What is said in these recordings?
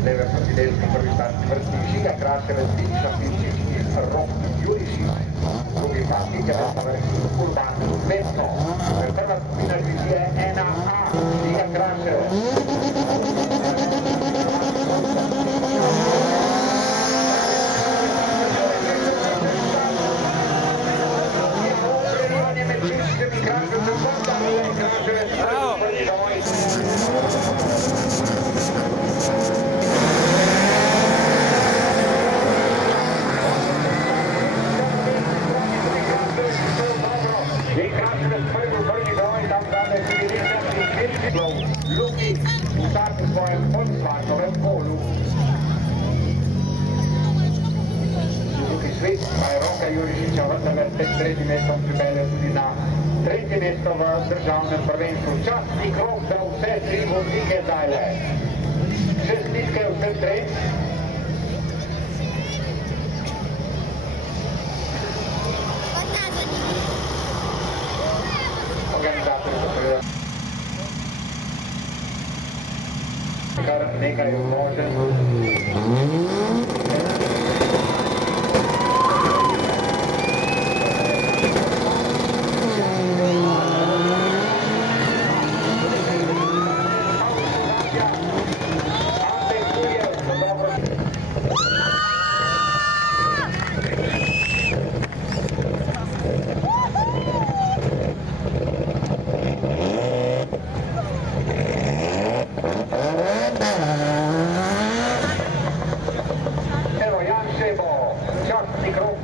zadeve proti delski prvi startni vrsti Žiga Krašev, Zdiča Pinčič in Rok Jurišič. Drugi startnik je vrst Urban Vesno. Prva skupina divizije 1A, Žiga Krašev. Luki starti v svojem Volkswagenovem Polu. Luki Švic pa je Roka Jurišiča vendarle s tretjim mestom pripeljal tudi na tretje mesto v državnem prvenstvu. Častni krog za vse tri voznike zdajle. Čestitke vsem trem. Organizatorji so povedali. Kar nekaj vložen.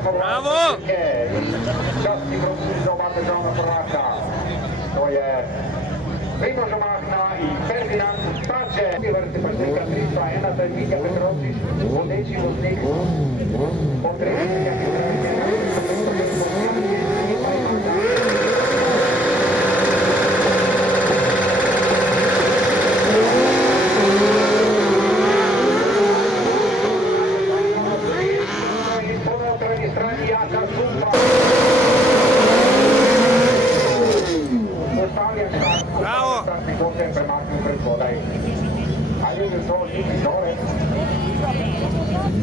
Bravo! Častni krog za oba državna prvaka. To je Primož Mahna in Ferdinand Stače. V vrsti pa številka 301, to je Mitja Petrovčič, vodeči voznik. Po tretjih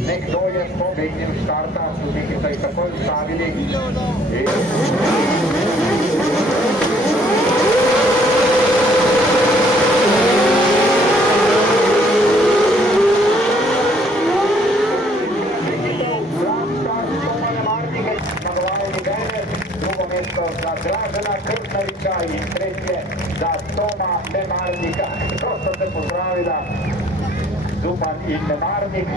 nekdo je pobegnil štarta, sodniki so jih takoj ustavili. Drugo mesto za Dražena Krstariča in tretje za Toma Nemarnika. Prosto se pozdravila Zupan in Nemarnik.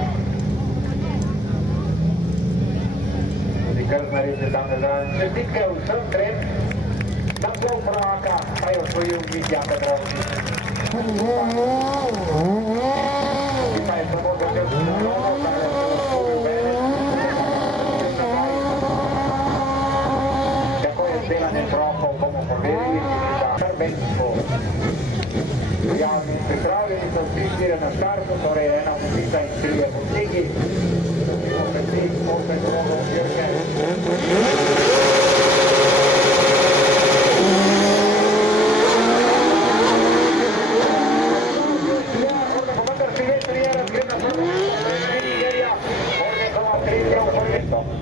Krznarice tam ne zraven. Čestitke vsem trem. Naslov prvaka pa je osvojil Mitja Petrovčič. Pa je samo začel ponovno, da je osvojil Beneš. Kako je zdelanje rokov, bomo povedali, da prvenstvo. Pripravljeni so vsi štiri na štartu, torej ena voznica in trije vozniki. Opet rogo Jirke.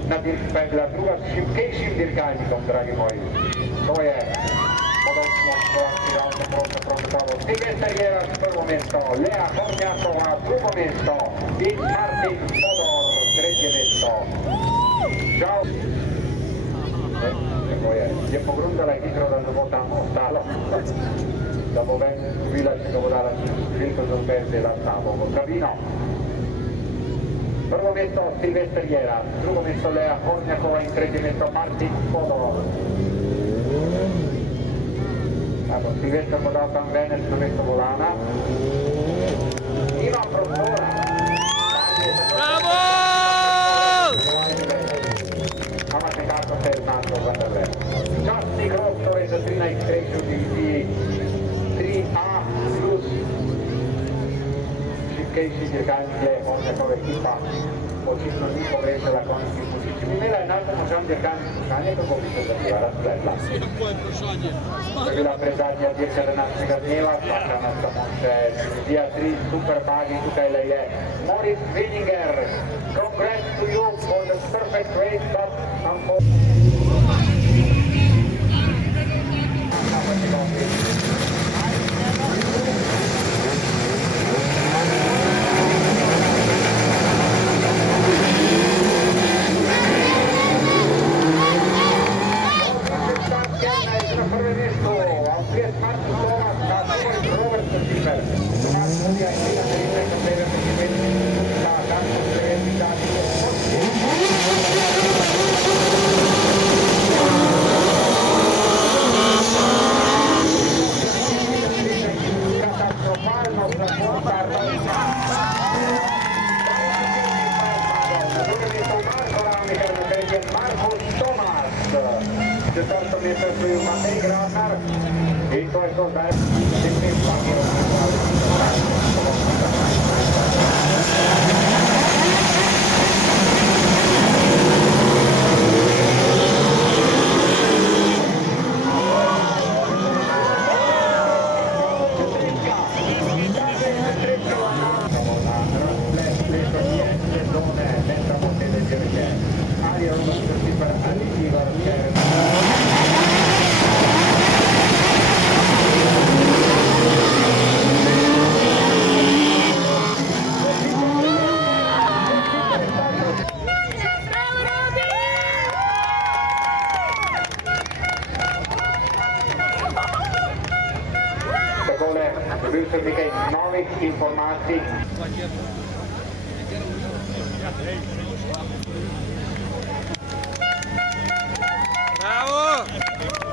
Na dirki pa je bila druga s šibkejšim dirkalnikom, dragi moji. To je podobno ravno protokolo. Silvester Jeras, prvo mesto, Lea Hornjakova, drugo mesto in Martin Fodor, tretje mesto. Žal, tako je pogrundala hitro, da ne bo tam ostalo, da bo ven zgubila, če ga bo dala šilko za vse vzela samo v kabino. Prvo mesto Silvester Jeras, drugo mesto Lea Hornjakova in tretje mesto Martin Fodor. Silvester bo dal tam Venec na mesto volana. Ima prostora. Bravo! Ama nekako se je znašel vendarle. Častni krog, torej za 13 krejšev v diviziji 3A plus šibkejši dirkalnik je Hornjakove ekipa očitno ni pogrešala konjskih pozitiv. Imela je najbolj možan dirkalnik vprašanje, kako bi se zadeva razpletla. To je bila predzadnja dirka današnjega dneva, čaka nas samo še divizija 3, super bagi, tukaj le je Moritz Wieninger. Congrats to you for the perfect race, but četvrto mjesto osvojio Matej Grasar i to je to dobil sem nekaj novih informacij. Bravo!